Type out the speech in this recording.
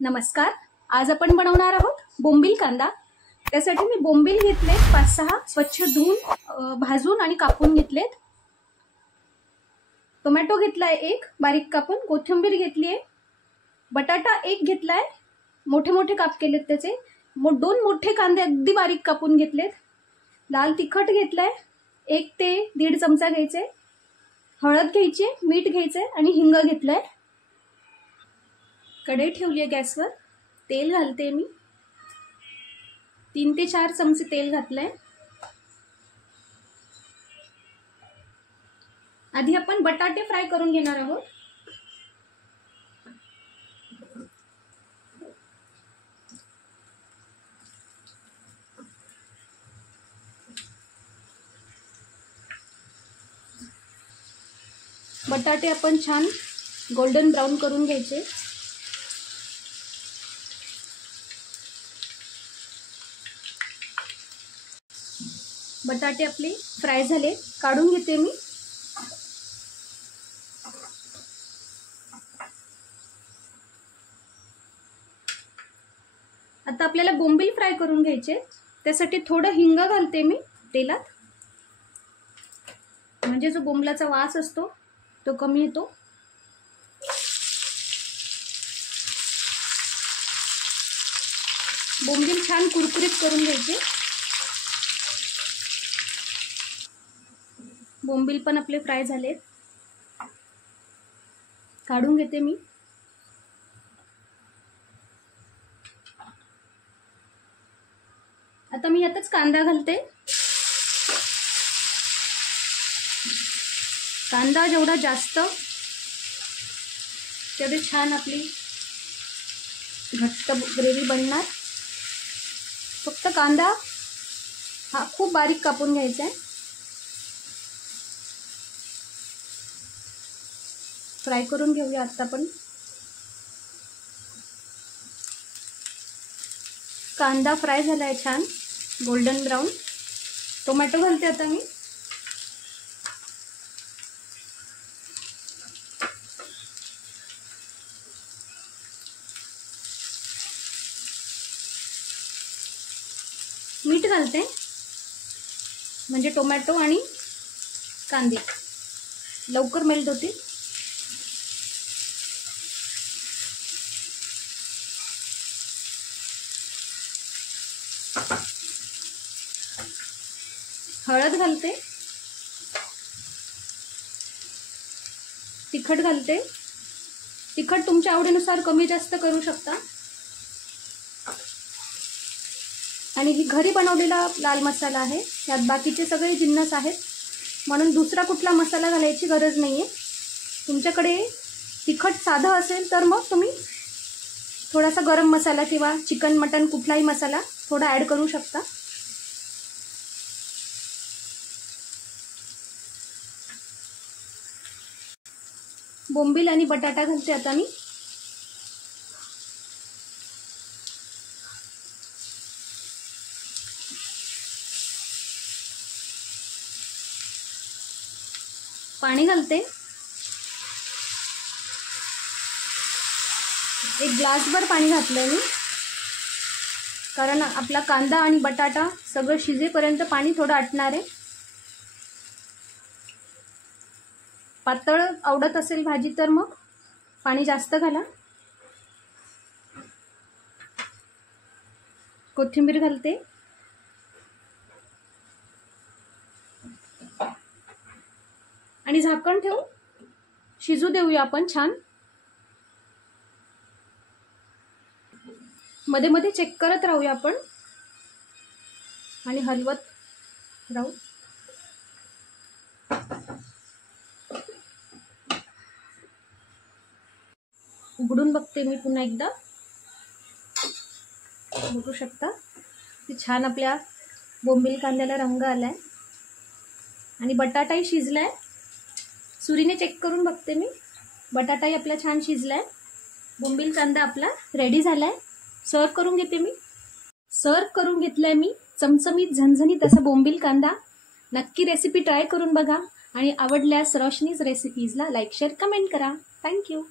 नमस्कार. आज आपण बनवणार आहोत बोंबील कांदा. त्यासाठी मी बोंबील घेतले 5-6 स्वच्छ धुवून भाजून आणि कापून घेतलेत. टोमॅटो घेतलाय 1 बारीक कापून, कोथिंबीर घेतलीये, बटाटा 1 घेतलाय, मोठे मोठे काप केलेत त्याचे, 2 मोठे कांदे अगदी बारीक कापून घेतलेत, लाल तिखट घेतलाय 1 ते 1.5 चमचा घ्यायचे, हळद घ्यायची, मीठ घ्यायचे आणि हिंग घेतलाय. कढई ठेवली आहे गॅसवर. तेल घालते मी. 3 ते 4 चमचे तेल घातलंय. आधी आपण बटाटे फ्राय करून घेणार आहोत. बटाटे आपण छान गोल्डन ब्राउन करून घ्यायचे. बटाटे आपले फ्राय झाले, काढून घेते मी. आता आपल्याला बोंबील फ्राय करून घ्यायचे. त्यासाठी थोडं हिंग घालते मी तेलात, म्हणजे जो बोंबलाचा वास असतो तो कमी येतो. बोंबील छान कुरकुरीत करून घ्यायचे. बोंबील पण आपले फ्राय झालेत, काढून घेते मी. आता मी यातच कांदा घालते. कांदा जेवढा जास्त तेवढी छान आपली घट्ट ग्रेव्ही बनणार. फक्त कांदा हा खूप बारीक कापून घ्यायचा आहे. फ्राय करून घेऊया आता आपण. कांदा फ्राय झालाय छान गोल्डन ब्राउन. टोमॅटो घालते आता मी. मीठ घालते म्हणजे टोमॅटो आणि कांदे लवकर मेल्ट होतील. हळद घालते, तिखट घालते. तिखट तुमच्या आवडीनुसार कमी जास्त करू शकता. आणि ही घरी बनवलेला लाल मसाला आहे, यात बाकीचे सगळे जिन्नस आहेत, म्हणून दुसरा कुठला मसाला घालायची गरज नाहीये. तुमच्याकडे तिखट साधं असेल तर मग तुम्ही थोडासा गरम मसाला किंवा चिकन मटन कुठलाही मसाला थोडा ॲड करू शकता. बोंबील आणि बटाटा घालते आता मी. पाणी घालते. 1 ग्लासभर पाणी घातलंय मी, कारण आपला कांदा आणि बटाटा सगळं शिजेपर्यंत पाणी थोडं आटणार आहे. पातळ आवडत असेल भाजी तर मग पाणी जास्त घाला. कोथिंबीर घालते. आणि झाकण ठेवून शिजू देऊया आपण छान. मध्ये मध्ये चेक करत राहूया आपण आणि हलवत राहू. उघडून बघते मी पुन्हा एकदा. बघू शकता की छान आपल्या बोंबील कांद्याला रंग आलाय आणि बटाटाही शिजलाय. सुरीने चेक करून बघते मी. बटाटाही आपला छान शिजलाय. बोंबील कांदा आपला रेडी झालाय. सर्व करून घेते मी. सर्व करून घेतलाय मी चमचमीत झणझणीत असा बोंबील कांदा. नक्की रेसिपी ट्राय करून बघा आणि आवडल्यास रोशनीज रेसिपीजला लाईक शेअर कमेंट करा. थँक्यू.